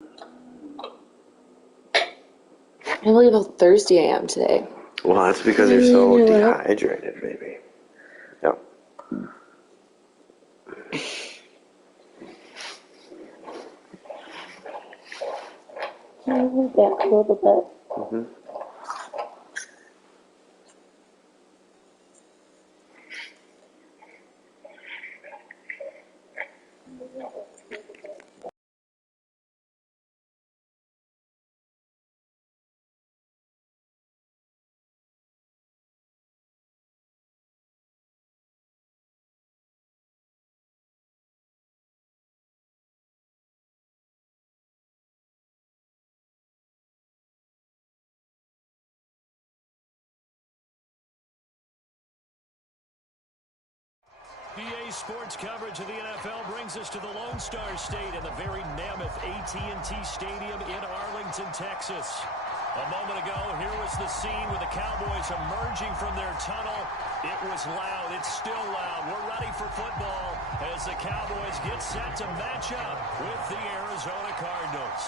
I can't believe how thirsty I am today. Well, that's because you're so dehydrated, baby. Yep. Back a little bit. Mm-hmm. EA Sports coverage of the NFL brings us to the Lone Star State and the very mammoth AT&T Stadium in Arlington, Texas. A moment ago, here was the scene with the Cowboys emerging from their tunnel. It was loud. It's still loud. We're ready for football as the Cowboys get set to match up with the Arizona Cardinals.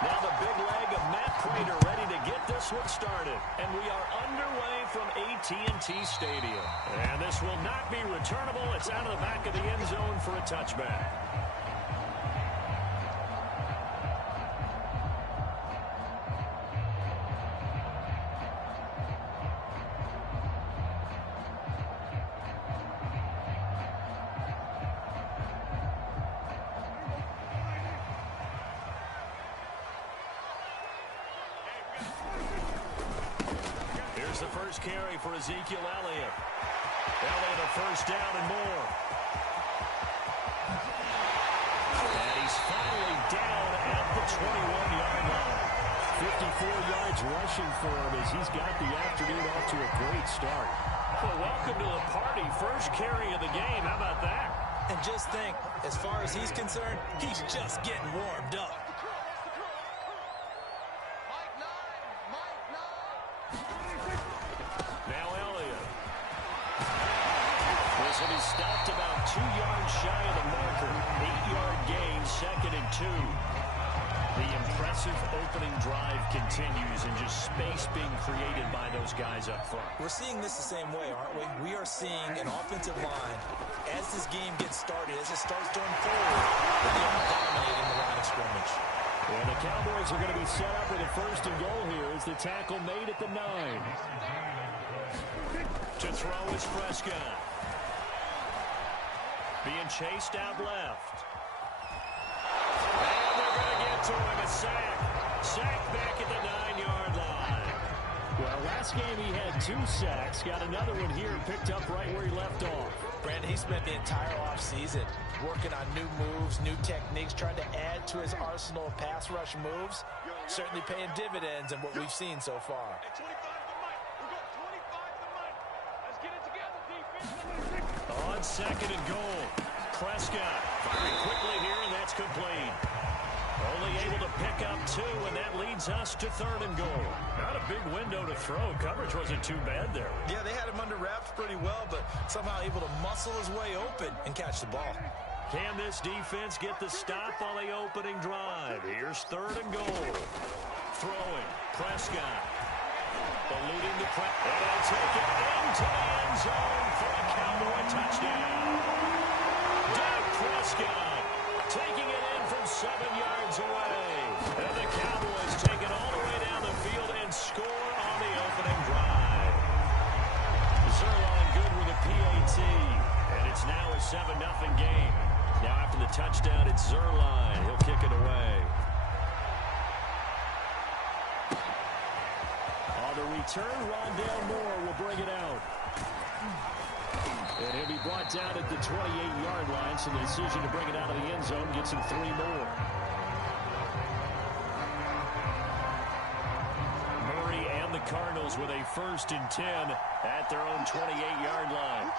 Now the big leg of Matt Prater ready to get this one started. And we are underway from AT&T Stadium. And this will not be returnable. It's out of the back of the end zone for a touchback. Here's the first carry for Ezekiel Elliott. Elliott a first down and more. And he's finally down at the 21-yard line. 54 yards rushing for him as he's got the afternoon off to a great start. Well, welcome to the party. First carry of the game. How about that? And just think, as far as he's concerned, he's just getting warmed up. Now Elliott. This will be stopped about 2 yards shy of the marker. 8-yard gain, 2nd and 2. The impressive opening drive continues and just space being created by those guys up front. We're seeing this the same way, aren't we? We are seeing an offensive line, as this game gets started, as it starts to unfold, they are dominating the line of scrimmage. Well, the Cowboys are going to be set up with a 1st and goal here as the tackle made at the 9. To throw is Prescott. Being chased out left. And they're going to get to him. A sack. Sack back at the 9-yard line. Well, last game he had 2 sacks. Got another one here and picked up right where he left off. Brandon, he spent the entire offseason working on new moves, new techniques, trying to add to his arsenal of pass rush moves. Certainly paying dividends in what we've seen so far. On 2nd and goal, Prescott firing quickly here, and that's complete. Only able to pick up 2, and that leads us to 3rd and goal. Not a big window to throw. Coverage wasn't too bad there. Yeah, they had him under wraps pretty well, but somehow able to muscle his way open and catch the ball. Can this defense get the stop on the opening drive? Here's 3rd and goal. Throwing, Prescott. Alluding to Prescott. And they'll take it into the end zone for a Cowboy touchdown. Dak Prescott taking it in from 7 yards away. And the Cowboys take it all the way down the field and score on the opening drive. Zerline good with a PAT. And it's now a 7-0 game. Now after the touchdown, it's Zerline. He'll kick it away. On the return, Rondale Moore will bring it out. And he'll be brought down at the 28-yard line, so the decision to bring it out of the end zone gets him 3 more. Murray and the Cardinals with a 1st and 10 at their own 28-yard line.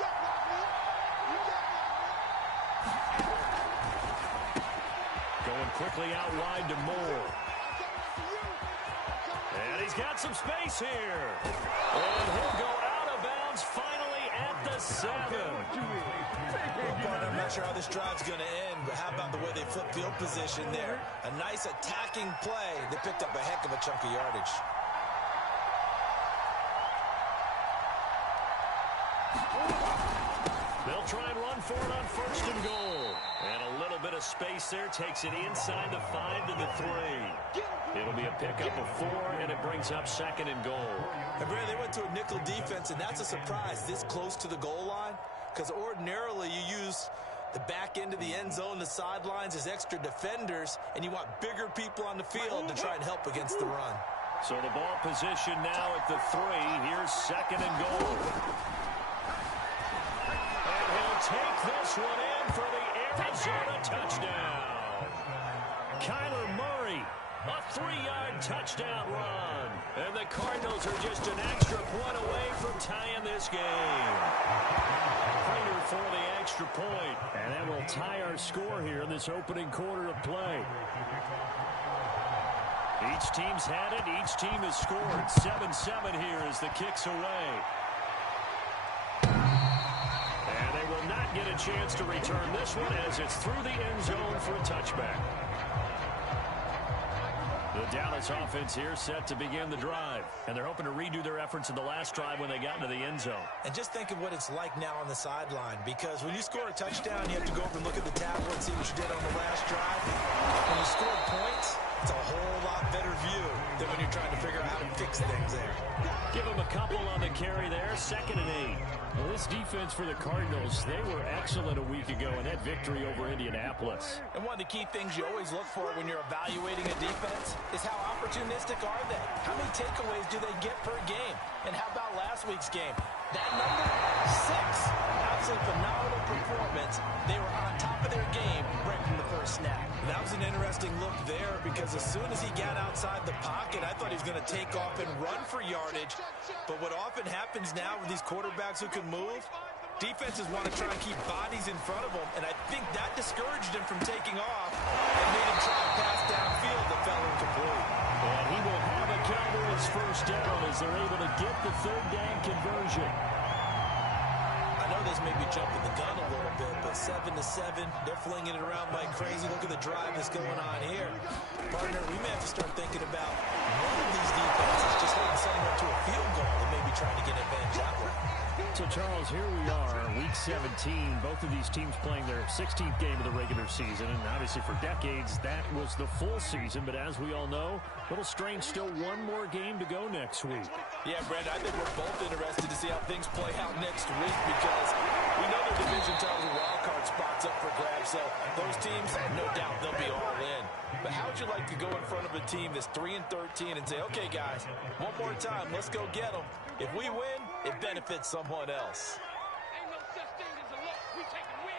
Going quickly out wide to Moore. And he's got some space here. And he'll go out of bounds finally at the 7. I'm not sure how this drive's going to end, but how about the way they flip field position there? A nice attacking play. They picked up a heck of a chunk of yardage. They'll try and run for it on 1st and goal. And a little bit of space there takes it inside the 5 to the 3. It'll be a pickup of 4, and it brings up 2nd and goal. And Brad, they went to a nickel defense, and that's a surprise this close to the goal line, because ordinarily you use the back end of the end zone, the sidelines as extra defenders, and you want bigger people on the field to try and help against the run. So the ball position now at the 3. Here's 2nd and goal. And he'll take this one in for the Arizona touchdown. Kyler Murray, a 3-yard touchdown run. And the Cardinals are just an extra point away from tying this game. Prater for the extra point. And that will tie our score here in this opening quarter of play. Each team's had it. Each team has scored. 7-7 here as the kick's away. And they will not get a chance to return this one as it's through the end zone for a touchback. The Dallas offense here set to begin the drive. And they're hoping to redo their efforts in the last drive when they got into the end zone. And just think of what it's like now on the sideline, because when you score a touchdown, you have to go over and look at the tablet and see what you did on the last drive. When you score points, it's a whole lot better view than when you're trying to figure out how to fix things there. Give them a couple on the carry there. 2nd and 8. Well, this defense for the Cardinals, they were excellent a week ago in that victory over Indianapolis. And one of the key things you always look for when you're evaluating a defense is how opportunistic are they? How many takeaways do they get per game? And how about last week's game? That number, 6. Absolutely phenomenal performance. They were on top of their game right from the first snap. That was an interesting look there, because as soon as he got outside the pocket, I thought he was going to take off and run for yardage. But what often happens now with these quarterbacks who can move, defenses want to try and keep bodies in front of them, and I think that discouraged him from taking off and made him try to pass downfield that fell incomplete. And he will have a Cowboys first down as they're able to get the 3rd down conversion. I know this may be jumping the gun a little bit, but 7-7, they're flinging it around like crazy. Look at the drive that's going on here. Partner, we may have to start thinking about one of these defenses just holding someone up to a field goal and maybe trying to get advantage that way. So, Charles, here we are, Week 17. Both of these teams playing their 16th game of the regular season. And obviously for decades, that was the full season. But as we all know, Little Strange, still one more game to go next week. Yeah, Brent, I think we're both interested to see how things play out next week, because we know the division titles and wild card spots up for grabs. So those teams, no doubt, they'll be all in. But how would you like to go in front of a team that's 3-13 and say, okay, guys, one more time, let's go get them. If we win, it benefits someone else. Ain't no such thing as a loss. We take a win.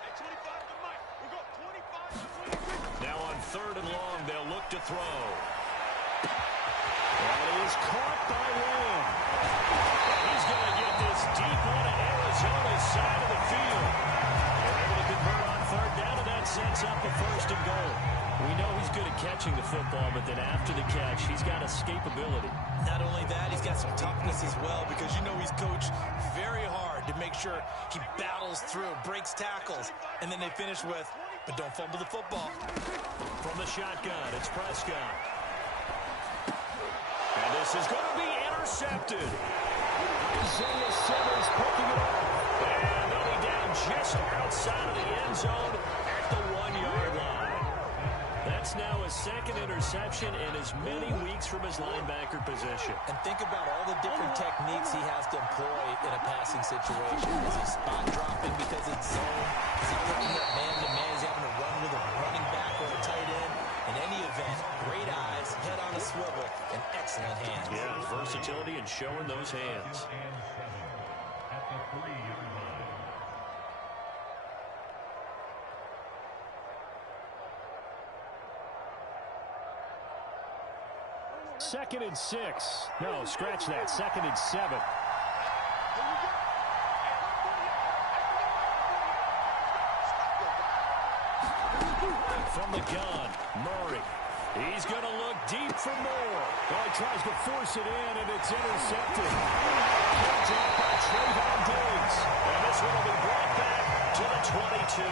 At 25 to Mike, we go 25 to 23. Now on 3rd and long, they'll look to throw. And he's caught by Lamb. He's going to get this deep one to Arizona's side of the field. They're able to convert on 3rd down, and that sets up a 1st and goal. We know he's good at catching the football, but then after the catch, he's got escapability. Not only that, he's got some toughness as well, because you know he's coached very hard to make sure he battles through, breaks tackles, and then they finish with, but don't fumble the football. From the shotgun, it's Prescott. And this is going to be intercepted. Isaiah Simmons picking it up. And they'll be down just outside of the end zone at the 1-yard line. That's now his 2nd interception in as many weeks from his linebacker position. And think about all the different techniques he has to employ in a passing situation. Is he spot dropping because it's zone? Is he picking up man-to-man? Is he having to run with a running back or a tight end? In any event, great eyes, head on a swivel, and excellent hands. Yeah, versatility and showing those hands. At the 3-yard line. Second and 6. No, scratch that. 2nd and 7. From the gun, Murray. He's going to look deep for more. Oh, he tries to force it in, and it's intercepted. Picked up by Trayvon Diggs. And this one will be brought back to the 22.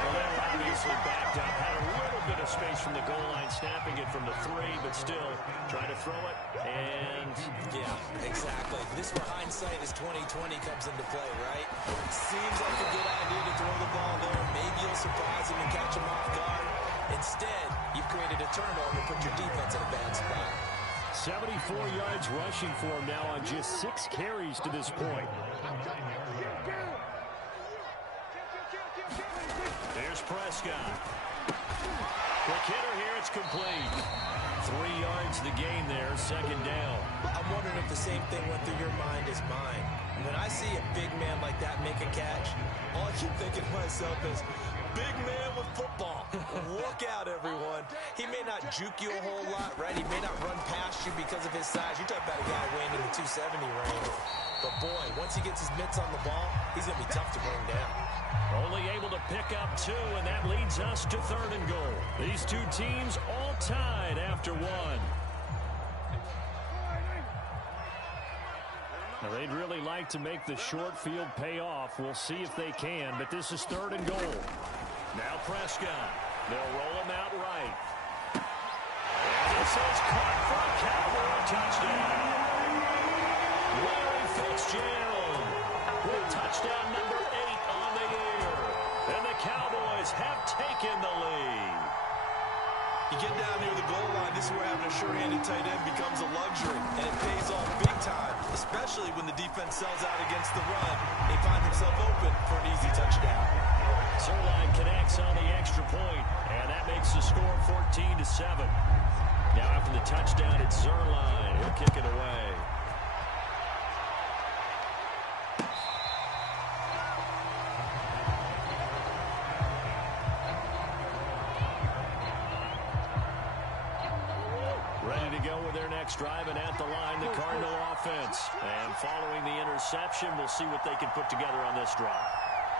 Well, they were obviously backed up. Had a little bit of space from the goal line, snapping it from the 3, but still trying to throw it. And yeah, exactly. This where hindsight is 2020 comes into play, right? Seems like a good idea to throw the ball there. Maybe you'll surprise him and catch him off guard. Instead, you've created a turnover and put your defense in a bad spot. 74 yards rushing for him now on just 6 carries to this point. Here's Prescott. Quick hitter here, it's complete. 3 yards the gain there, second down. I'm wondering if the same thing went through your mind as mine. When I see a big man like that make a catch, all I keep thinking to myself is, big man with football. Look out, everyone. He may not juke you a whole lot, right? He may not run past you because of his size. You're talking about a guy weighing in the 270 range. But, boy, once he gets his mitts on the ball, he's going to be tough to bring down. Only able to pick up 2, and that leads us to 3rd and goal. These two teams all tied after 1. Now, they'd really like to make the short field pay off. We'll see if they can, but this is 3rd and goal. Now Prescott. They'll roll him out right. And this is caught for a Cowboy touchdown. Larry Fitzgerald with touchdown number 8 on the year. And the Cowboys have taken the lead. You get down near the goal line, this is where having a sure-handed tight end becomes a luxury, and it pays off big time, especially when the defense sells out against the run. They find themselves open for an easy touchdown. Zerline connects on the extra point, and that makes the score 14-7. Now after the touchdown, it's Zerline. He'll kick it away. Ready to go with their next drive, and at the line, the Cardinal offense. And following the interception, we'll see what they can put together on this drive.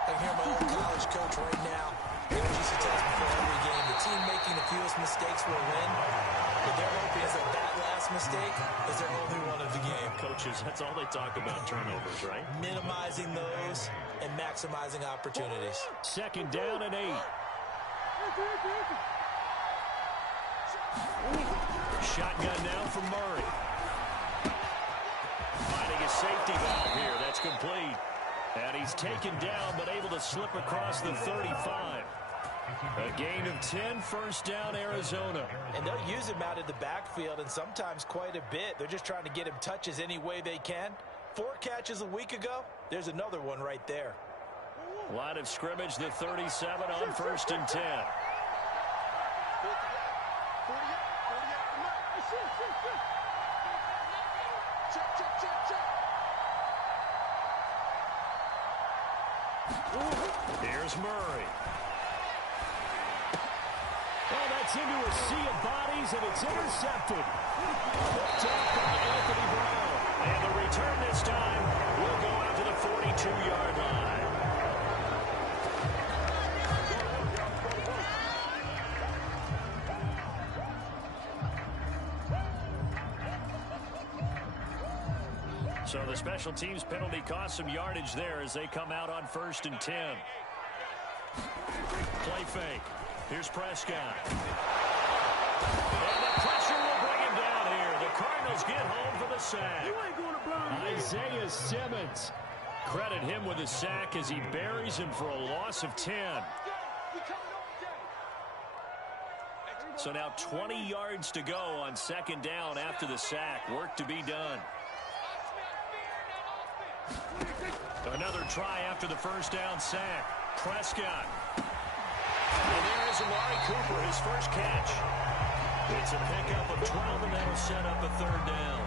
I can hear my old college coach right now. He used to tell us before every game, the team making the fewest mistakes will win. But their hope is that last mistake is their only one of the game. Coaches, that's all they talk about, turnovers, right? Minimizing those and maximizing opportunities. 2nd down and 8. Shotgun now from Murray. Finding a safety valve here. That's complete. And he's taken down, but able to slip across the 35. A gain of 10, first down, Arizona. And they'll use him out of the backfield, and sometimes quite a bit. They're just trying to get him touches any way they can. 4 catches a week ago. There's another one right there. Line of scrimmage, the 37 on 1st and 10. Here's Murray. Oh, that's into a sea of bodies, and it's intercepted. Hooked up by Anthony Brown. And the return this time will go out to the 42-yard line. So the special teams penalty cost some yardage there as they come out on 1st and 10. Play fake. Here's Prescott. And the pressure will bring him down here. The Cardinals get home for the sack. Isaiah Simmons. Credit him with a sack as he buries him for a loss of 10. So now 20 yards to go on 2nd down after the sack. Work to be done. Another try after the first down sack. Prescott. And there is Amari Cooper, his first catch. It's a pickup of 12, and that'll set up a 3rd down.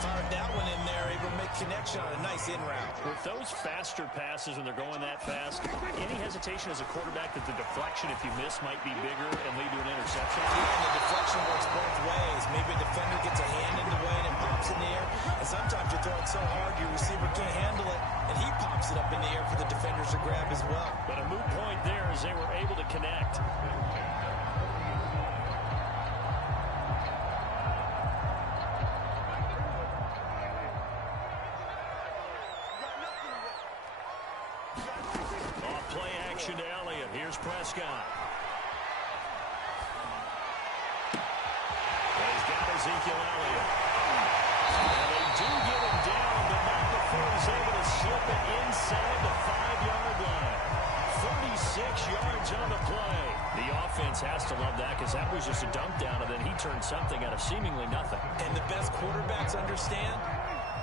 Fired that one in there, able to make connection on a nice in route. With those faster passes when they're going that fast, any hesitation as a quarterback that the deflection, if you miss, might be bigger and lead to an interception? Yeah, and the deflection works both ways. Maybe a defender gets a hand in the way and it pops in the air. And sometimes you throw it so hard your receiver can't handle it, and he pops it up in the air for the defenders to grab as well. But a moot point there as they were able to connect. Prescott. He's got Ezekiel Elliott. And they do get him down, but not before he's able to slip it inside the 5-yard line. 36 yards on the play. The offense has to love that because that was just a dump down, and then he turned something out of seemingly nothing. And the best quarterbacks understand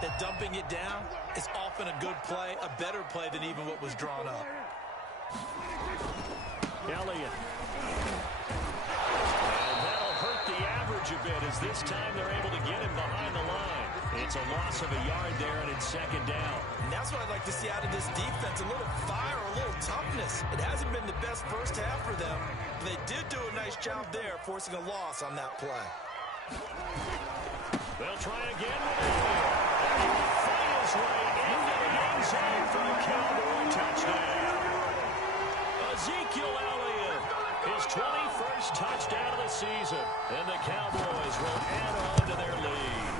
that dumping it down is often a good play, a better play than even what was drawn up. Elliott. And that'll hurt the average a bit as this time they're able to get him behind the line. It's a loss of a yard there, and it's second down. And that's what I'd like to see out of this defense, a little fire, a little toughness. It hasn't been the best first half for them, but they did do a nice job there, forcing a loss on that play. They'll try again with Elliott. And he will find his way into the end zone for a Cowboy touchdown. Ezekiel Elliott, his 21st touchdown of the season. And the Cowboys will add on to their lead.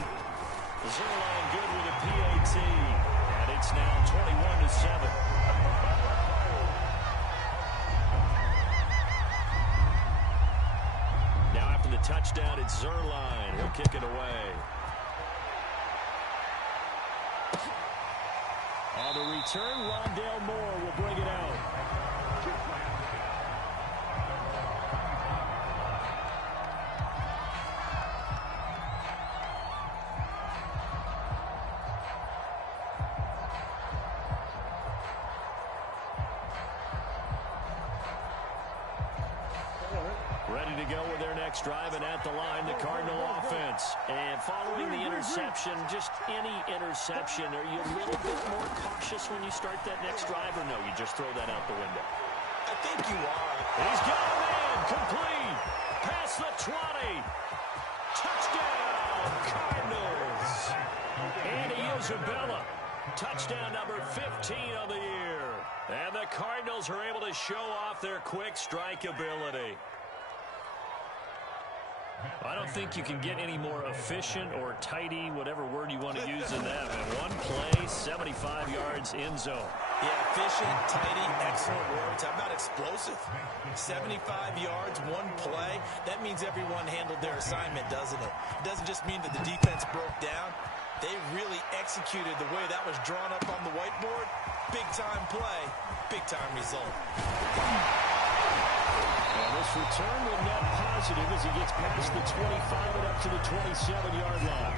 Zerline good with a PAT. And it's now 21-7. Now after the touchdown, it's Zerline. He'll kick it away. On the return, Rondale Moore will bring it out. Ready to go with their next drive, and at the line, the Cardinal offense. And following the interception, just any interception, are you a little bit more cautious when you start that next drive, or no, you just throw that out the window? I think you are. He's got a man, complete, past the 20. Touchdown, Cardinals. Andy Isabella, touchdown number 15 of the year. And the Cardinals are able to show off their quick strike ability. I don't think you can get any more efficient or tidy, whatever word you want to use in that. And one play, 75 yards in zone. Yeah, efficient, tidy, excellent words. How about explosive? 75 yards, one play. That means everyone handled their assignment, doesn't it? It doesn't just mean that the defense broke down. They really executed the way that was drawn up on the whiteboard. Big-time play, big-time result. And this return will net positive as he gets past the 25 and up to the 27-yard line.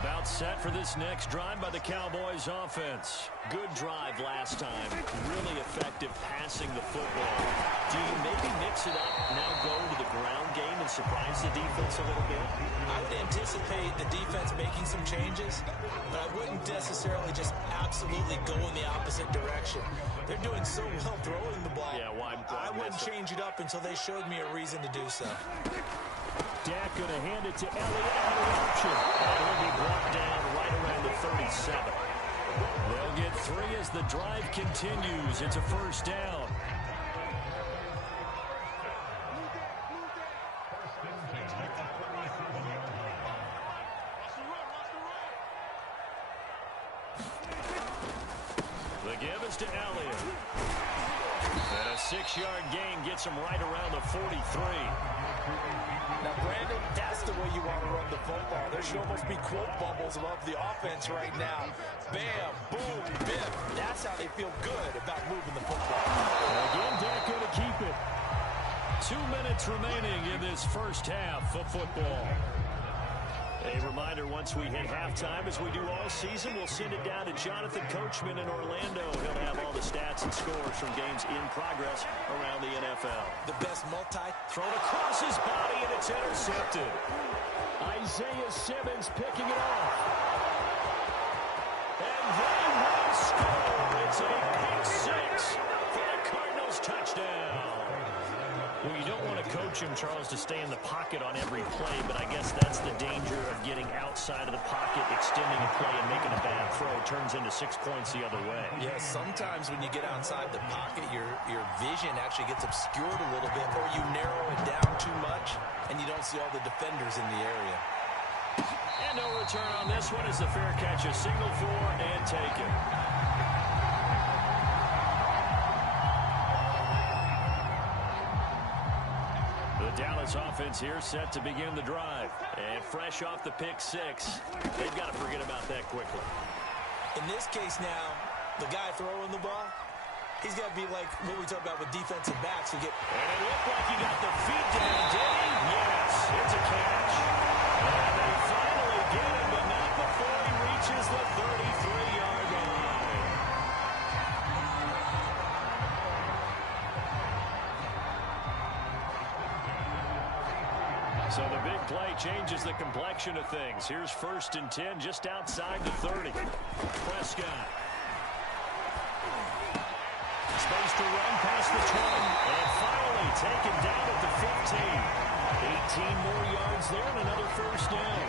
About set for this next drive by the Cowboys offense. Good drive last time. Really effective passing the football. Do you maybe mix it up, now go to the ground game and surprise the defense a little bit? I would anticipate the defense making some changes, but I wouldn't necessarily just absolutely go in the opposite direction. They're doing so well throwing the ball. Yeah, why I wouldn't change it up until they showed me a reason to do so. Dak going to hand it to Elliott out of option. And he'll be brought down right around the 37. They'll get 3 as the drive continues. It's a first down. The give is to Elliott. And a 6-yard gain gets him right around the 43. Now, Brandon, that's the way you want to run the football. There should almost be quote bubbles above the offense right now. Bam, boom, biff. That's how they feel good about moving the football. Again, Dak going to keep it. 2 minutes remaining in this first half of football. A reminder, once we hit halftime, as we do all season, we'll send it down to Jonathan Coachman in Orlando. He'll have all the stats and scores from games in progress around the NFL. The best Thrown across his body, and it's intercepted. Isaiah Simmons picking it off. And they will score. It's a pick six for the Cardinals touchdown. Well, you don't want to coach him, Charles, to stay in the pocket on every play, but I guess that's the danger of getting outside of the pocket, extending a play, and making a bad throw. It turns into 6 points the other way. Yeah, sometimes when you get outside the pocket, your vision actually gets obscured a little bit, or you narrow it down too much, and you don't see all the defenders in the area. And no return on this one as the fair catch is signaled for and taken. Dallas offense here set to begin the drive. And fresh off the pick six, they've got to forget about that quickly. In this case now, the guy throwing the ball, he's got to be like what we talk about with defensive backs who get... And it looked like he got the feet down, did he? Yes, it's a catch. And they finally get him, but not before he reaches the 33-yard line. So the big play changes the complexion of things. Here's 1st and 10 just outside the 30. Prescott. Space to run past the 20. And finally taken down at the 15. 18 more yards there and another first down.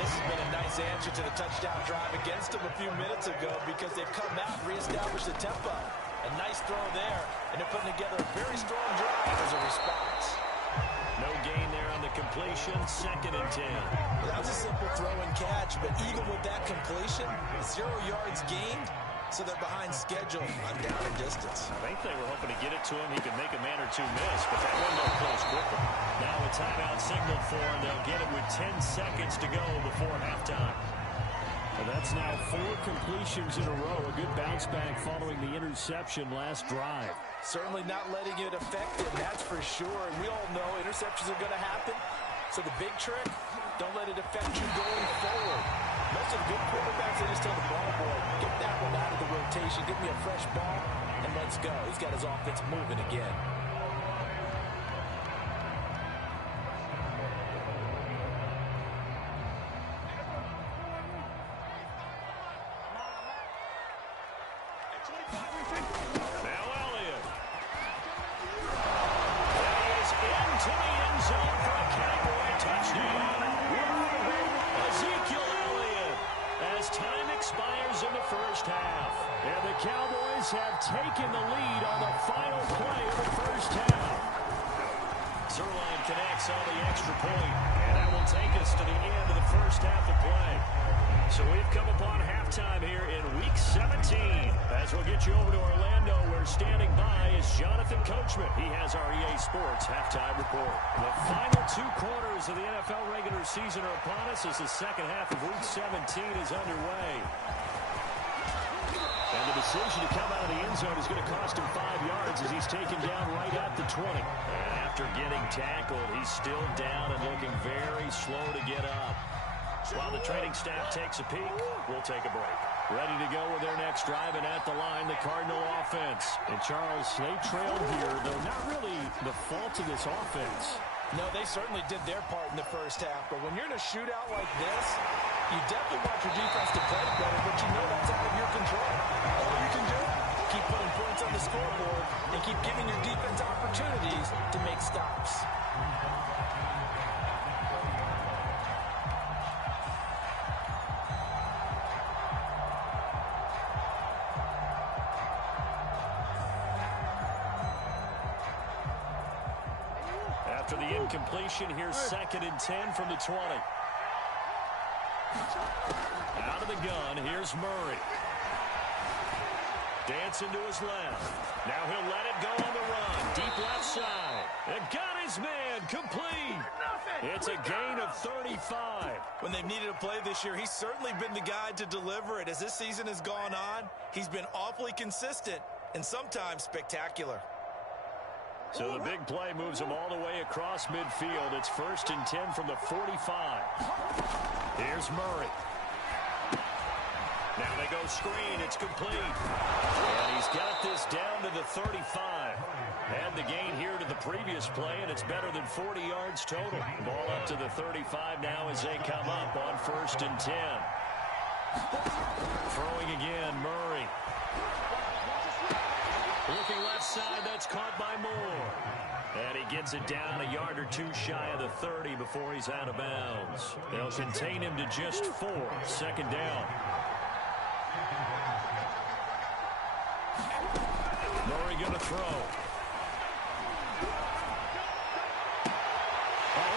This has been a nice answer to the touchdown drive against them a few minutes ago because they've come out and reestablished the tempo. A nice throw there, and they're putting together a very strong drive as a response. No gain there on the completion, 2nd and 10. That was a simple throw and catch, but even with that completion, 0 yards gained, so they're behind schedule on down and distance. I think they were hoping to get it to him. He could make a man or two miss, but that window closed quickly. Now a timeout signaled for, and they'll get it with 10 seconds to go before halftime. Well, that's now 4 completions in a row. A good bounce back following the interception last drive. Certainly not letting it affect him, that's for sure. And we all know interceptions are going to happen. So the big trick, don't let it affect you going forward. Most of the good quarterbacks, they just tell the ball boy, get that one out of the rotation, give me a fresh ball, and let's go. He's got his offense moving again. Have taken the lead on the final play of the first half. Zerline connects on the extra point, and that will take us to the end of the first half of play. So we've come upon halftime here in Week 17. As we'll get you over to Orlando, where standing by is Jonathan Coachman. He has our EA Sports halftime report. The final 2 quarters of the NFL regular season are upon us as the second half of Week 17 is underway. And the decision to come out of the end zone is going to cost him 5 yards as he's taken down right at the 20. And after getting tackled, he's still down and looking very slow to get up. While the training staff takes a peek, we'll take a break. Ready to go with their next drive, and at the line, the Cardinal offense. And Charles, they trailed here, though not really the fault of this offense. No, they certainly did their part in the first half. But when you're in a shootout like this, you definitely want your defense to play better, but you know that's out of your control. All you can do, keep putting points on the scoreboard and keep giving your defense opportunities to make stops. After the incompletion, here's 2nd and 10 from the 20. Out of the gun, here's Murray. Dancing to his left. Now he'll let it go on the run. Deep left side. And got his man complete. It's a gain of 35. When they've needed a play this year, he's certainly been the guy to deliver it. As this season has gone on, he's been awfully consistent and sometimes spectacular. So the big play moves him all the way across midfield. It's 1st and 10 from the 45. Here's Murray. Now they go screen. It's complete. And he's got this down to the 35. Had the gain here to the previous play, and it's better than 40 yards total. Ball up to the 35 now as they come up on 1st and 10. Throwing again, Murray. Looking left side, that's caught by Moore. And he gets it down a yard or two shy of the 30 before he's out of bounds. They'll contain him to just 4. 2nd down. Murray going to throw.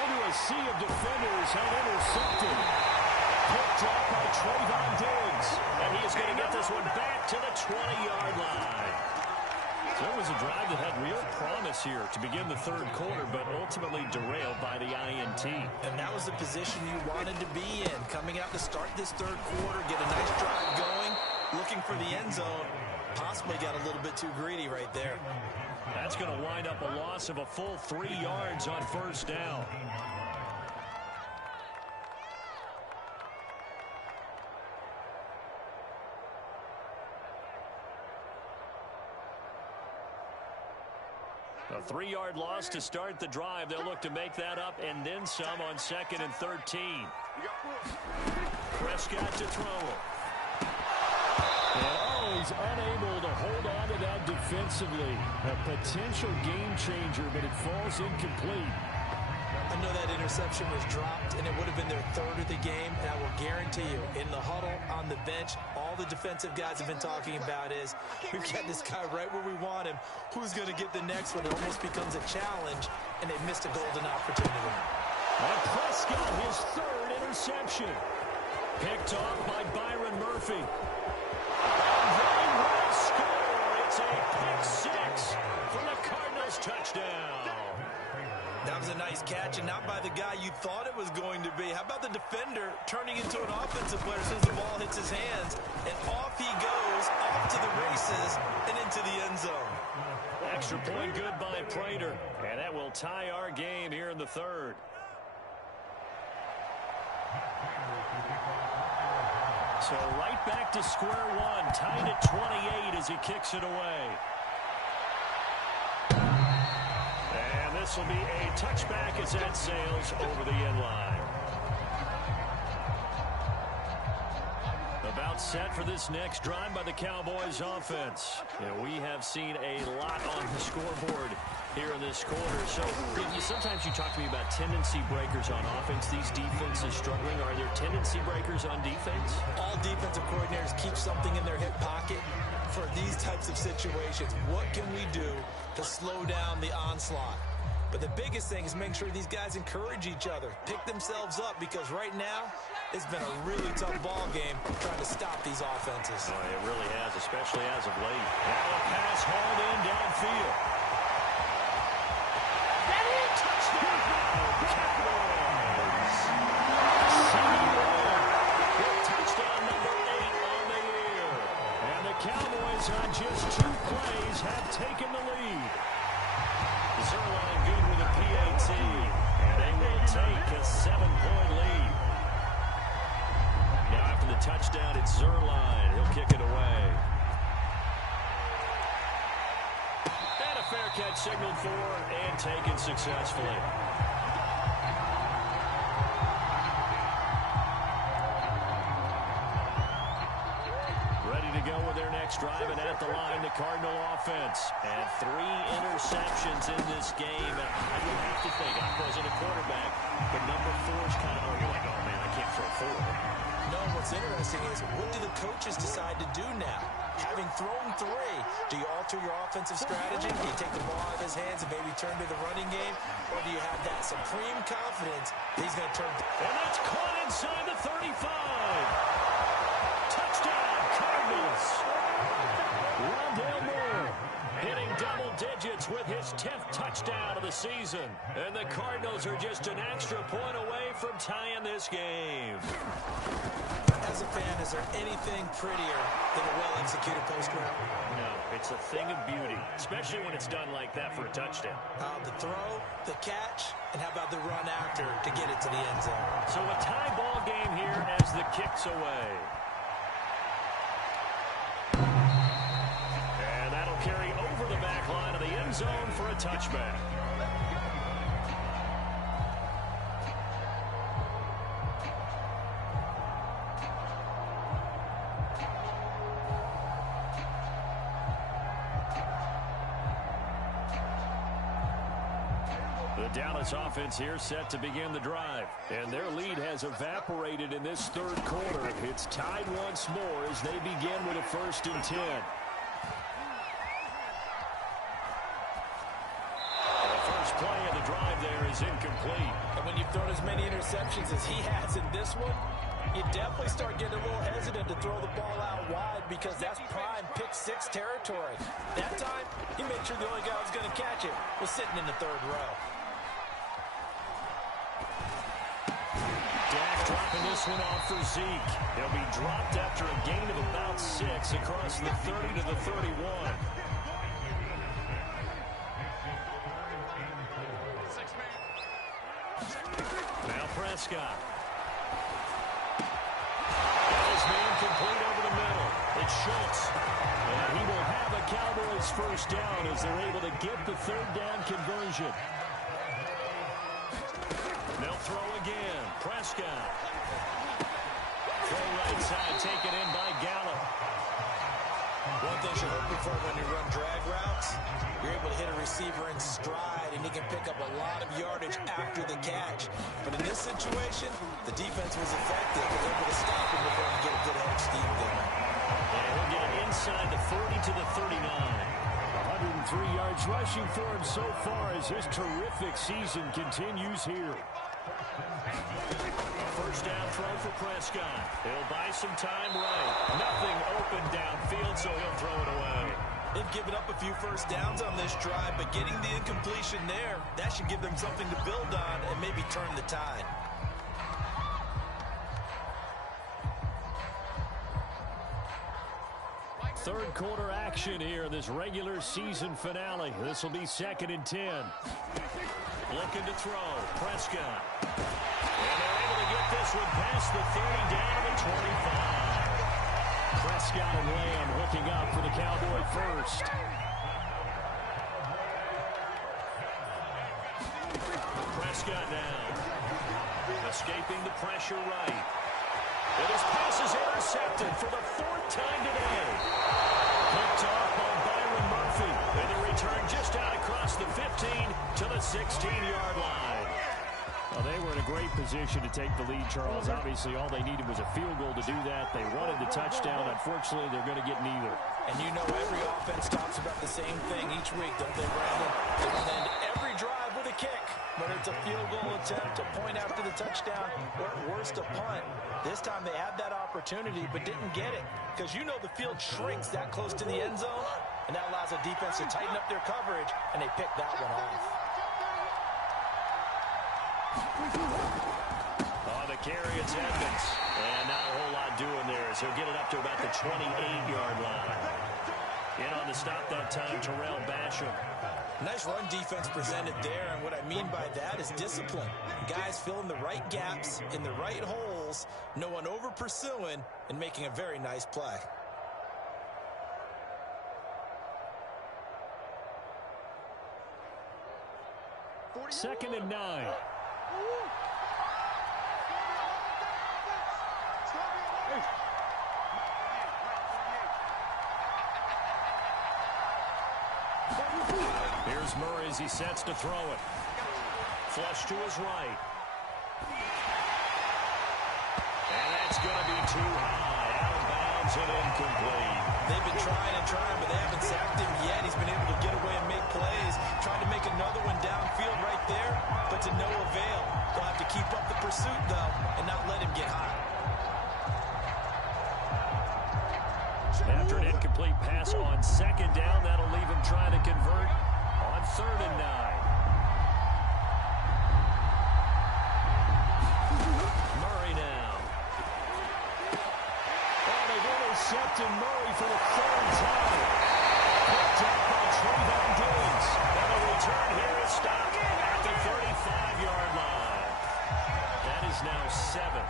Into a sea of defenders and intercepted. Picked up by Trayvon Diggs. And he is going to get this one back to the 20-yard line. So it was a drive that had real promise here to begin the third quarter, but ultimately derailed by the INT. And that was the position you wanted to be in. Coming out to start this third quarter, get a nice drive going, looking for the end zone. Possibly got a little bit too greedy right there. That's going to wind up a loss of a full 3 yards on first down. A 3-yard loss to start the drive. They'll look to make that up and then some on 2nd and 13. Prescott to throw. And he's unable to hold on to that defensively. A potential game changer, but it falls incomplete. I know that interception was dropped, and it would have been their third of the game, and I will guarantee you, in the huddle, on the bench, all the defensive guys have been talking about is, we've got this guy right where we want him. Who's going to get the next one? It almost becomes a challenge, and they missed a golden opportunity. And Prescott, his third interception. Picked off by Byron Murphy. And they will score. It's a pick six for the Cardinals touchdown. That was a nice catch, and not by the guy you thought it was going to be. How about the defender turning into an offensive player as soon as the ball hits his hands, and off he goes, off to the races, and into the end zone. Extra point good by Prater, and that will tie our game here in the third. So right back to square one, tied at 28 as he kicks it away. And this will be a touchback as that sails over the end line. About set for this next drive by the Cowboys offense. We have seen a lot on the scoreboard here in this quarter. So sometimes you talk to me about tendency breakers on offense. These defenses struggling. Are there tendency breakers on defense? All defensive coordinators keep something in their hip pocket for these types of situations. What can we do to slow down the onslaught? But the biggest thing is make sure these guys encourage each other, pick themselves up, because right now it's been a really tough ball game trying to stop these offenses. Oh, it really has, especially as of late. Now a pass hauled in downfield. Touchdown! Cowboys! Touchdown number 8 on the year. And the Cowboys on just 2 plays have taken the lead. Zerline good with a PAT, and they will take a 7-point lead. Now after the touchdown, it's Zerline. He'll kick it away. And a fair catch signaled for and taken successfully. Ready to go with their next drive, and at the line, the Cardinal offense. And 3 interceptions in this game. And I would have to think, I wasn't a quarterback, but number 4 is kind of, you're like, oh man, I can't throw 4. No, what's interesting is, what do the coaches decide to do now? Having thrown 3, do you alter your offensive strategy? Do you take the ball out of his hands and maybe turn to the running game? Or do you have that supreme confidence that he's going to turn? And that's caught inside the 35. Touchdown, Cardinals. Rondale Moore hitting double digits with his 10th touchdown of the season. And the Cardinals are just an extra point away from tying this game. As a fan, is there anything prettier than a well-executed post route? No, it's a thing of beauty, especially when it's done like that for a touchdown. The throw, the catch, and how about the run after to get it to the end zone? So a tie ball game here as the kick's away. And that'll carry over the back line of the end zone for a touchback. The Dallas offense here set to begin the drive. And their lead has evaporated in this third quarter. It's tied once more as they begin with a 1st and 10. The first play of the drive there is incomplete. And when you've thrown as many interceptions as he has in this one, you definitely start getting a little hesitant to throw the ball out wide because that's prime pick 6 territory. That time, he picture, the only guy who's going to catch it was sitting in the third row. Dak dropping this one off for Zeke. He'll be dropped after a gain of about 6 across the 30 to the 31. Now Prescott. Got his man complete over the middle. It's Schultz. And he will have a Cowboys first down as they're able to get the third down conversion. They'll throw again. Prescott. Throw right side, taken in by Gallup. One thing you're hoping for when you run drag routes, you're able to hit a receiver in stride, and he can pick up a lot of yardage after the catch. But in this situation, the defense was effective. They were able to stop him before he get a good head of steam going. And he'll get it inside the 40 to the 39. 103 yards rushing for him so far as his terrific season continues here. First down throw for Prescott. He'll buy some time right. Nothing open downfield, so he'll throw it away. They've given up a few first downs on this drive, but getting the incompletion there, that should give them something to build on and maybe turn the tide. Third quarter action here in this regular season finale. This will be 2nd and 10. Looking to throw. Prescott. And they're able to get this one past the 30 down to the 25. Prescott and Lamb hooking up for the Cowboy first. Prescott now. Escaping the pressure right. And his pass is intercepted for the 4th time today. Picked off by Byron Murphy. And the return just out across the 15 to the 16-yard line. Well, they were in a great position to take the lead, Charles. Obviously, all they needed was a field goal to do that. They wanted the touchdown. Unfortunately, they're going to get neither. And you know every offense talks about the same thing each week, don't they, Brandon? They want to end every drive with a kick. Whether it's a field goal attempt, a point after the touchdown, or at worst, a punt. This time they had that opportunity but didn't get it. Because you know the field shrinks that close to the end zone, and that allows the defense to tighten up their coverage, and they picked that one off. On the carry, it's Edmonds. And not a whole lot doing there as he'll get it up to about the 28-yard line. In on the stop that time, Terrell Basham. Nice run defense presented there, and what I mean by that is discipline. Guys filling the right gaps in the right holes, no one over-pursuing, and making a very nice play. Second and 9. Here's Murray as he sets to throw it. Flush to his right. And that's going to be too high. Out of bounds and incomplete. They've been trying and trying, but they haven't sacked him yet. He's been able to get away and make plays. Tried to make another one downfield right there, but to no avail. They'll have to keep up the pursuit, though, and not let him get hot. After an incomplete pass on 2nd down, that'll leave him trying to convert on 3rd and 9. Murray now. Oh, they've intercepted Murray for the 3rd time. Picked up by Trayvon Diggs. And the return here is stopped at the 35-yard line. That is now 7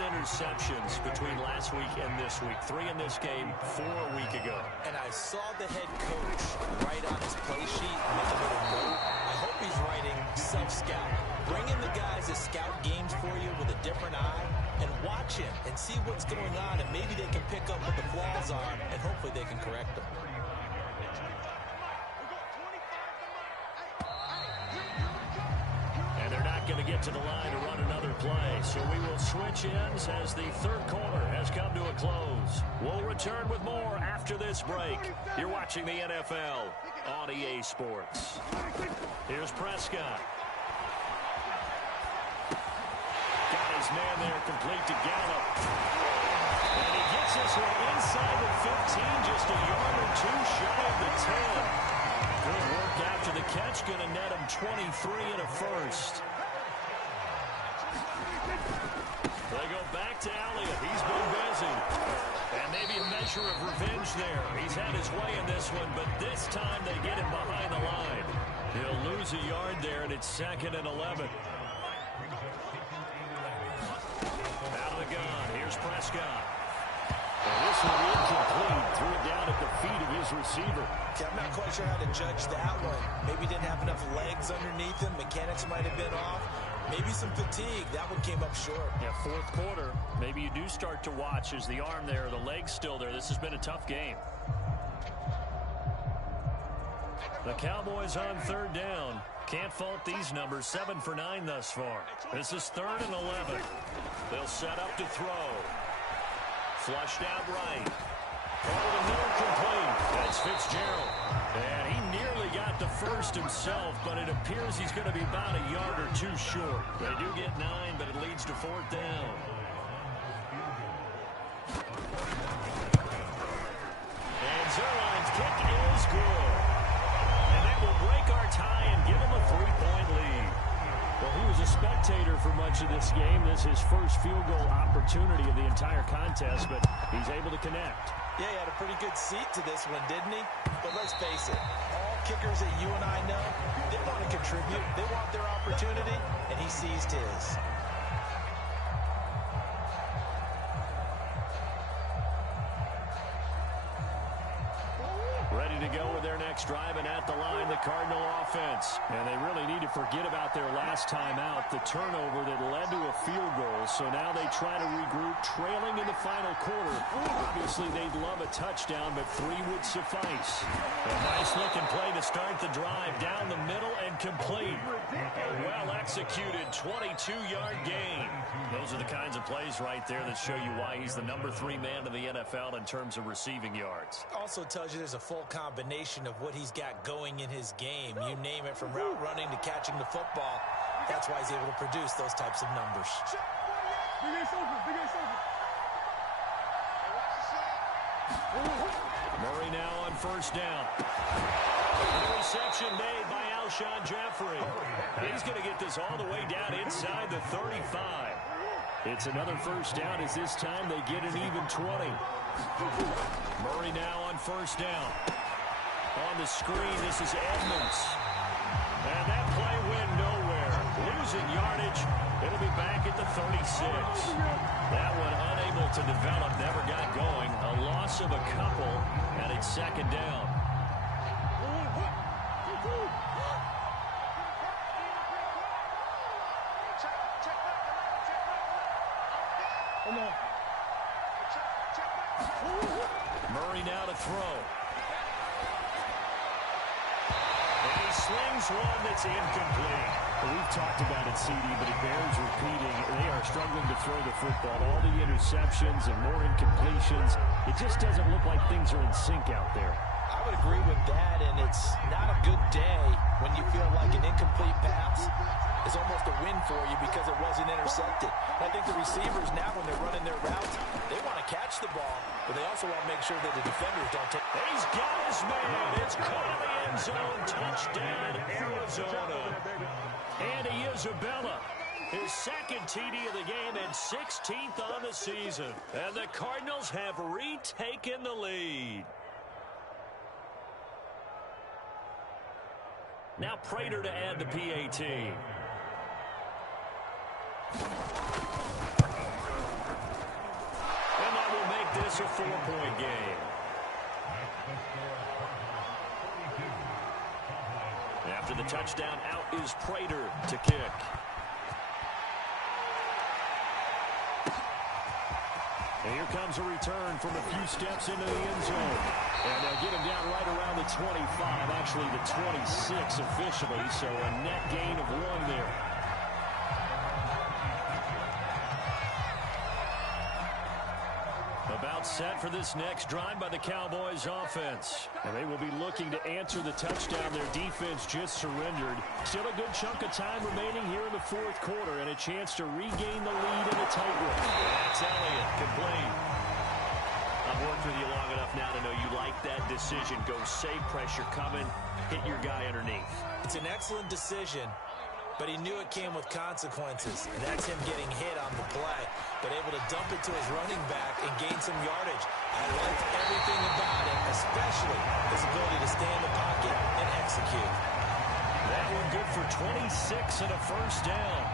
interceptions between last week and this week. 3 in this game, 4 a week ago. And I saw the head coach write on his play sheet, make a little note. I hope he's writing self-scout. Bring in the guys that scout games for you with a different eye and watch him and see what's going on, and maybe they can pick up what the flaws are, and hopefully they can correct them. And they're not going to get to the line to run another play. So we will switch ends as the 3rd quarter has come to a close. We'll return with more after this break. You're watching the NFL on EA Sports. Here's Prescott. Got his man there complete to Gallup. And he gets this one inside the 15, just a yard or two shy of the 10. That's going to net him 23 and a first. They go back to Elliott. He's been busy. And maybe a measure of revenge there. He's had his way in this one, but this time they get him behind the line. He'll lose a yard there, and it's 2nd and 11. Out of the gun. Here's Prescott. And this one incomplete. Threw it down at the feet of his receiver. Okay, I'm not quite sure how to judge that one. Maybe didn't have enough legs underneath him. Mechanics might have been off. Maybe some fatigue. That one came up short. Yeah, 4th quarter. Maybe you do start to watch. Is the arm there, the leg's still there? This has been a tough game. The Cowboys on 3rd down. Can't fault these numbers. 7 for 9 thus far. This is 3rd and 11. They'll set up to throw. Flushed out right. Over the middle, complete. That's Fitzgerald. And he nearly got the first himself, but it appears he's going to be about a yard or 2 short. They do get 9, but it leads to 4th down. And Zerline's kick is good. And that will break our tie and give him a 3-point lead. Well, he was a spectator for much of this game. This is his first field goal opportunity of the entire contest, but he's able to connect. Yeah, he had a pretty good seat to this one, didn't he? But let's face it, all kickers that you and I know, they want to contribute. They want their opportunity, and he seized his. Ready to go with their next drive, and at the line, the Cardinal offense. And they really need to forget about their last time out, the turnover that led to a field goal. So now they try to regroup, trailing in the final quarter. Obviously, they'd love a touchdown, but 3 would suffice. A nice-looking play to start the drive, down the middle and complete. A well-executed 22-yard gain. Those are the kinds of plays right there that show you why he's the number 3 man in the NFL in terms of receiving yards. Also tells you there's a full combination of what he's got going in his game. You name it, from route running to catching the football. That's why he's able to produce those types of numbers. Murray now on 1st down. The reception made by Alshon Jeffrey. He's going to get this all the way down inside the 35. It's another 1st down as this time they get an even 20. Murray now on 1st down. On the screen, this is Edmonds. And that play went nowhere. Losing yardage. It'll be back at the 36. That one unable to develop, never got going. A loss of a couple, and it's 2nd down. Murray now to throw. And he slings one that's incomplete. Well, we've talked about it, CD, but it bears repeating. They are struggling to throw the football. All the interceptions and more incompletions. It just doesn't look like things are in sync out there. I would agree with that, and it's not a good day when you feel like an incomplete pass is almost a win for you because it wasn't intercepted. And I think the receivers now, when they're running their routes, they want to catch the ball, but they also want to make sure that the defenders don't take. He's got his man. It's caught in the end zone. Touchdown, Arizona. Andy Isabella, his 2nd TD of the game and 16th on the season. And the Cardinals have retaken the lead. Now Prater to add the PAT. And that will make this a 4-point game. After the touchdown, out is Prater to kick. And here comes a return from a few steps into the end zone. And they'll get him down right around the 25, actually the 26 officially, so a net gain of 1 there. About set for this next drive by the Cowboys offense. And they will be looking to answer the touchdown their defense just surrendered. Still a good chunk of time remaining here in the 4th quarter and a chance to regain the lead in a tight one. That's Elliott, complete. A I've worked with you long enough now to know you like that decision. Go save pressure coming, hit your guy underneath. It's an excellent decision, but he knew it came with consequences, and that's him getting hit on the play, but able to dump it to his running back and gain some yardage. I liked everything about it, especially his ability to stay in the pocket and execute. That one good for 26 and a first down.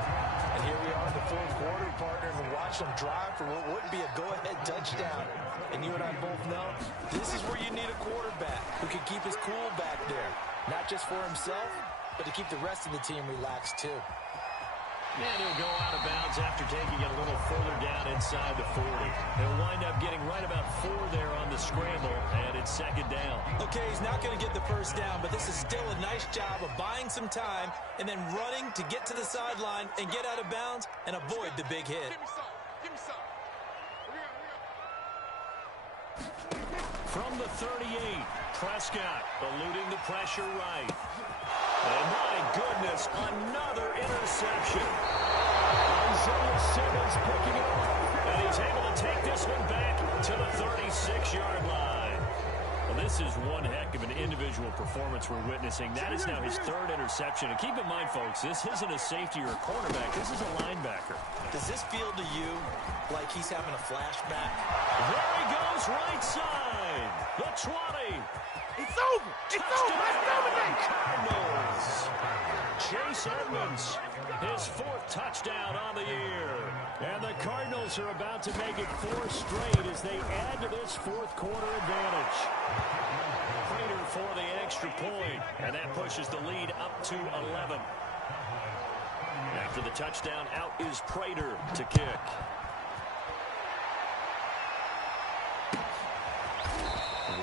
And here we are in the fourth quarter, partner, and watch them drive for what would be a go-ahead touchdown. And you and I both know this is where you need a quarterback who can keep his cool back there, not just for himself, but to keep the rest of the team relaxed too. And he'll go out of bounds after taking it a little further down inside the 40. He'll wind up getting right about 4 there on the scramble, and it's second down. Okay, he's not going to get the first down, but this is still a nice job of buying some time and then running to get to the sideline and get out of bounds and avoid the big hit. Give me some. Give me some. From the 38, Prescott eluding the pressure right. And my goodness, another interception. Isaiah Simmons picking it up. And he's able to take this one back to the 36-yard line. Well, this is one heck of an individual performance we're witnessing. That is now his 3rd interception. And keep in mind, folks, this isn't a safety or a cornerback. This is a linebacker. Does this feel to you like he's having a flashback? There he goes, right side. The 20. It's over. It's over. It's over now. Cardinals. Chase Edmonds, his 4th touchdown on the year. And the Cardinals are about to make it 4 straight as they add to this 4th quarter advantage. Prater for the extra point, and that pushes the lead up to 11. After the touchdown, out is Prater to kick.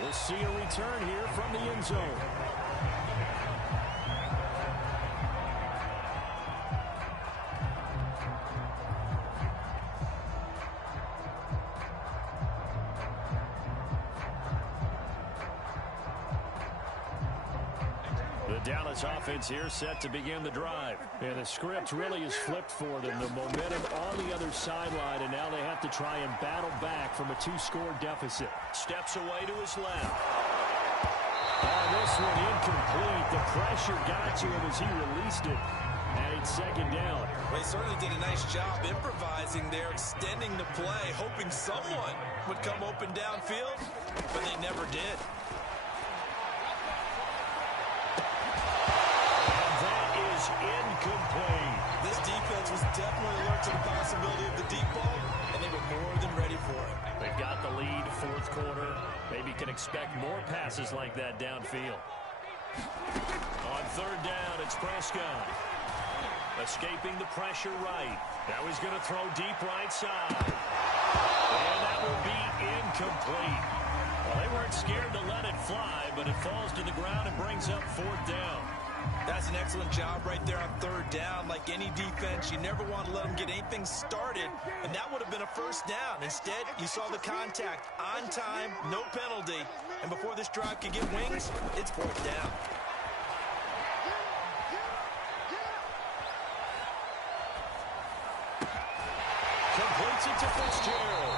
We'll see a return here from the end zone. The Dallas offense here set to begin the drive. And the script really is flipped for them. The momentum on the other sideline, and now they have to try and battle back from a 2-score deficit. Steps away to his left. This one incomplete. The pressure got to him as he released it. And it's second down. Well, he certainly did a nice job improvising there, extending the play, hoping someone would come open downfield, but they never did. Incomplete. This defense was definitely alert to the possibility of the deep ball, and they were more than ready for it. They've got the lead, 4th quarter. Maybe can expect more passes like that downfield. On 3rd down, it's Prescott. Escaping the pressure right. Now he's going to throw deep right side. And that will be incomplete. Well, they weren't scared to let it fly, but it falls to the ground and brings up 4th down. That's an excellent job right there on 3rd down. Like any defense, you never want to let them get anything started, and that would have been a first down. Instead, you saw the contact on time, no penalty, and before this drive could get wings, it's 4th down. Completes it to Fitzgerald.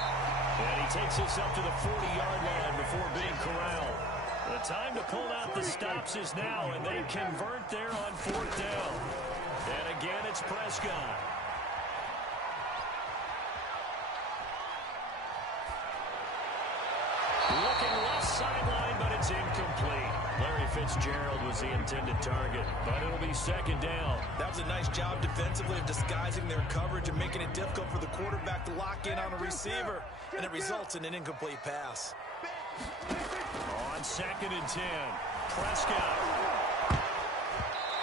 And he takes this up to the 40-yard line before being corralled. The time to pull out the stops is now, and they convert there on 4th down. And again, it's Prescott. Looking left sideline, but it's incomplete. Larry Fitzgerald was the intended target, but it'll be second down. That was a nice job defensively of disguising their coverage and making it difficult for the quarterback to lock in on a receiver, and it results in an incomplete pass. On 2nd and 10, Prescott.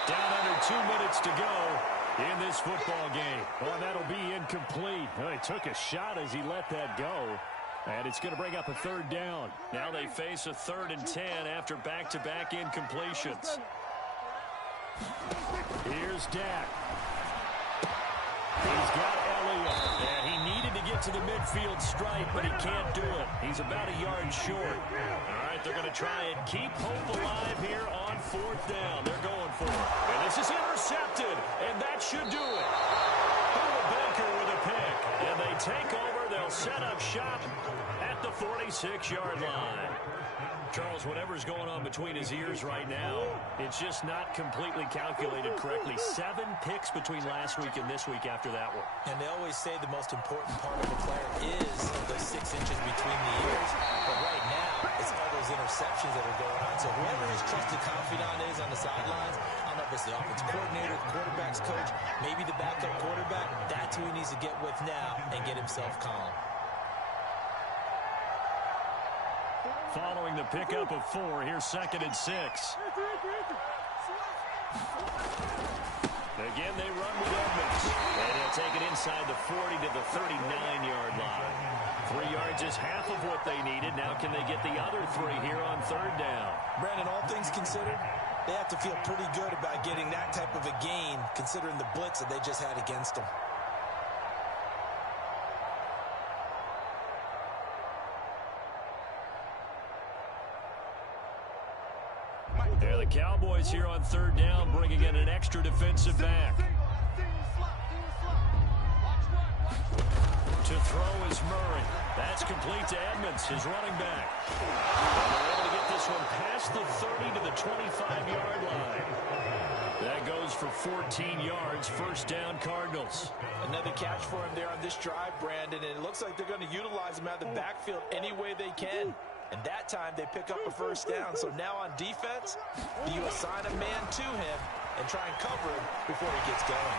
Down under 2 minutes to go in this football game. Well, that'll be incomplete. Well, he took a shot as he let that go. And it's going to bring up a 3rd down. Now they face a 3rd and 10 after back-to-back incompletions. Here's Dak. He's got Elliott. And he needed to get to the midfield stripe, but he can't do it. He's about a yard short. All right, they're going to try and keep hope alive here on 4th down. They're going for it. And this is intercepted, and that should do it. Baker with a pick. And they take over. They'll set up shop at the 46-yard line. Charles, whatever's going on between his ears right now, it's just not completely calculated correctly. 7 picks between last week and this week after that one. And they always say the most important part of a player is those 6 inches between the ears. But right now, it's all those interceptions that are going on. So whoever his trusted confidant is on the sidelines, I don't know if it's the offensive coordinator, the quarterback's coach, maybe the backup quarterback, that's who he needs to get with now and get himself calm. Following the pickup of 4, here's 2nd and 6. Again, they run with Edmonds. And he'll take it inside the 40 to the 39-yard line. 3 yards is half of what they needed. Now can they get the other 3 here on 3rd down? Brandon, all things considered, they have to feel pretty good about getting that type of a gain, considering the blitz that they just had against them. They're the Cowboys here on 3rd down, bringing in an extra defensive back. To throw is Murray. That's complete to Edmonds, his running back. And they're able to get this one past the 30 to the 25-yard line. That goes for 14 yards, 1st down Cardinals. Another catch for him there on this drive, Brandon, and it looks like they're going to utilize him out of the backfield any way they can. And that time they pick up a 1st down. So now on defense, do you assign a man to him and try and cover him before he gets going?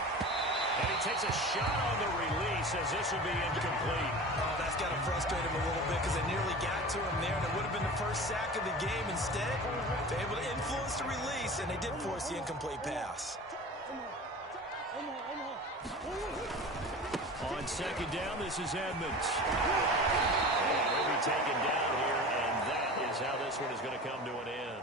And he takes a shot on the release as this will be incomplete. Oh, that's got to frustrate him a little bit because they nearly got to him there, and it would have been the first sack of the game. Instead, they're able to influence the release, and they did force the incomplete pass. On 2nd down, this is Edmonds. And he'll be taken down here, and that is how this one is going to come to an end.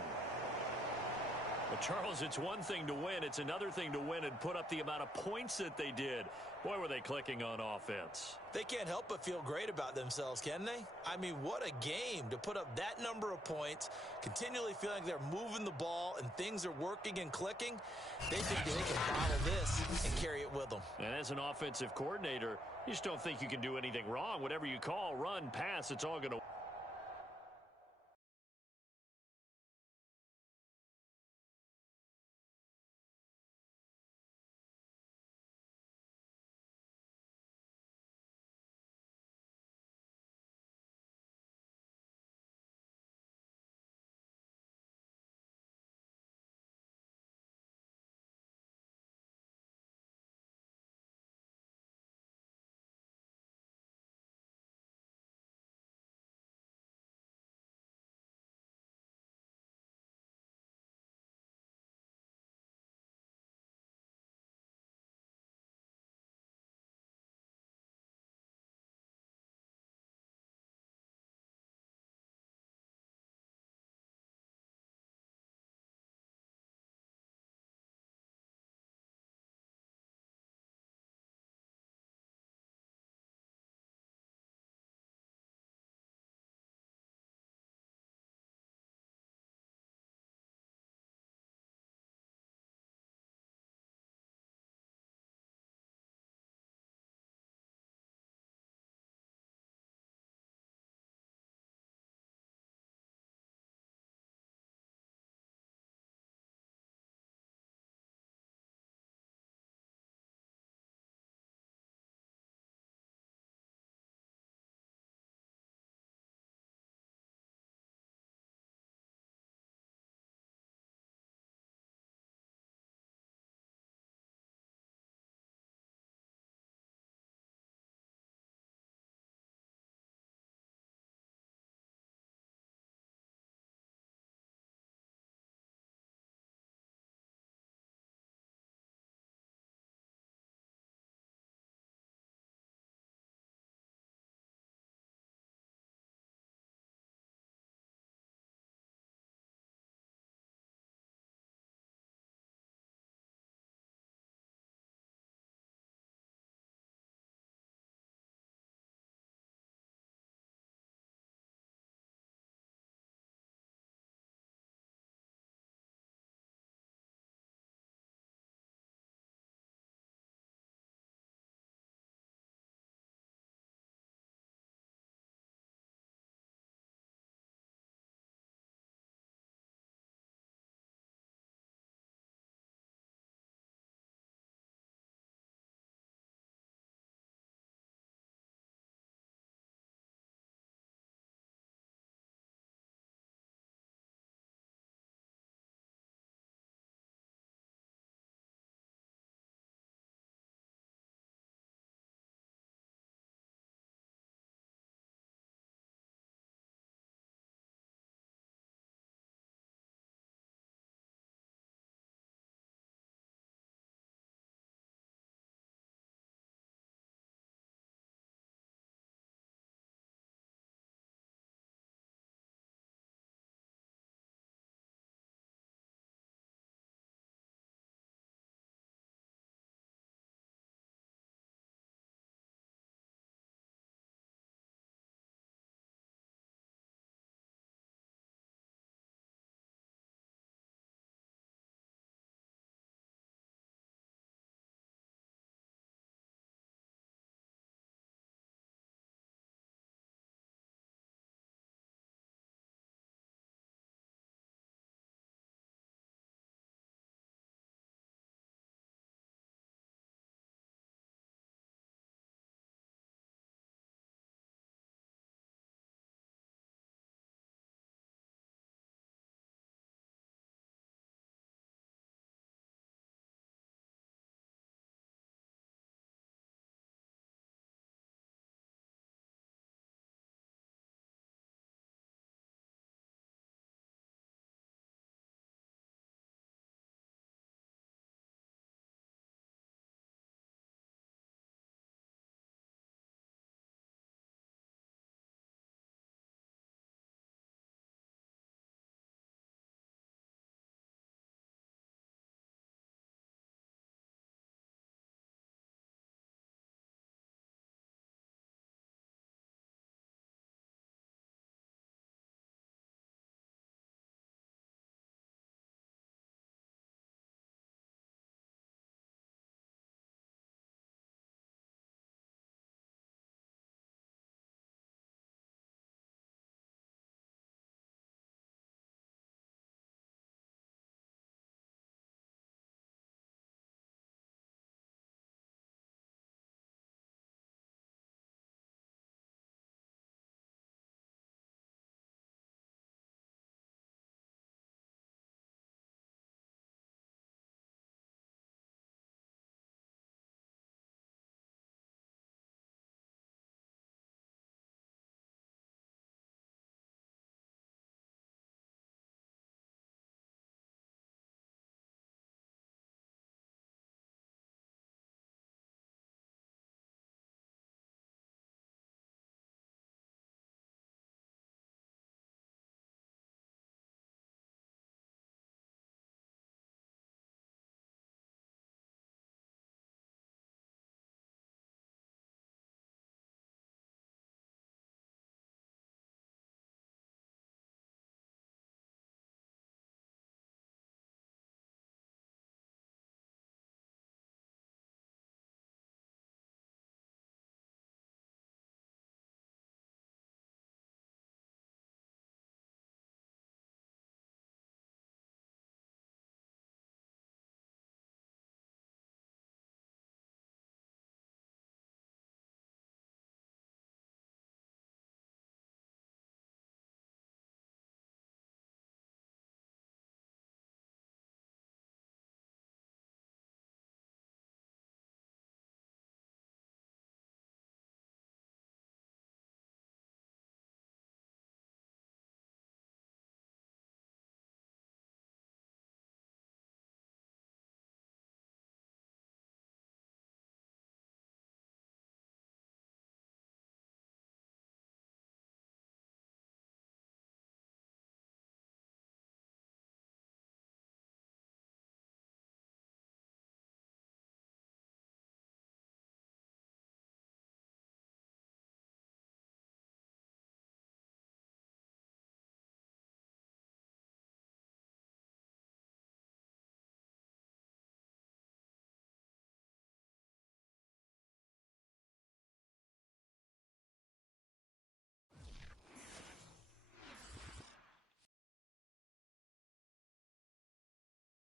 But, Charles, it's one thing to win. It's another thing to win and put up the amount of points that they did. Boy, were they clicking on offense. They can't help but feel great about themselves, can they? I mean, what a game to put up that number of points, continually feeling like they're moving the ball and things are working and clicking. They think they can bottle this and carry it with them. And as an offensive coordinator, you just don't think you can do anything wrong. Whatever you call, run, pass, it's all going to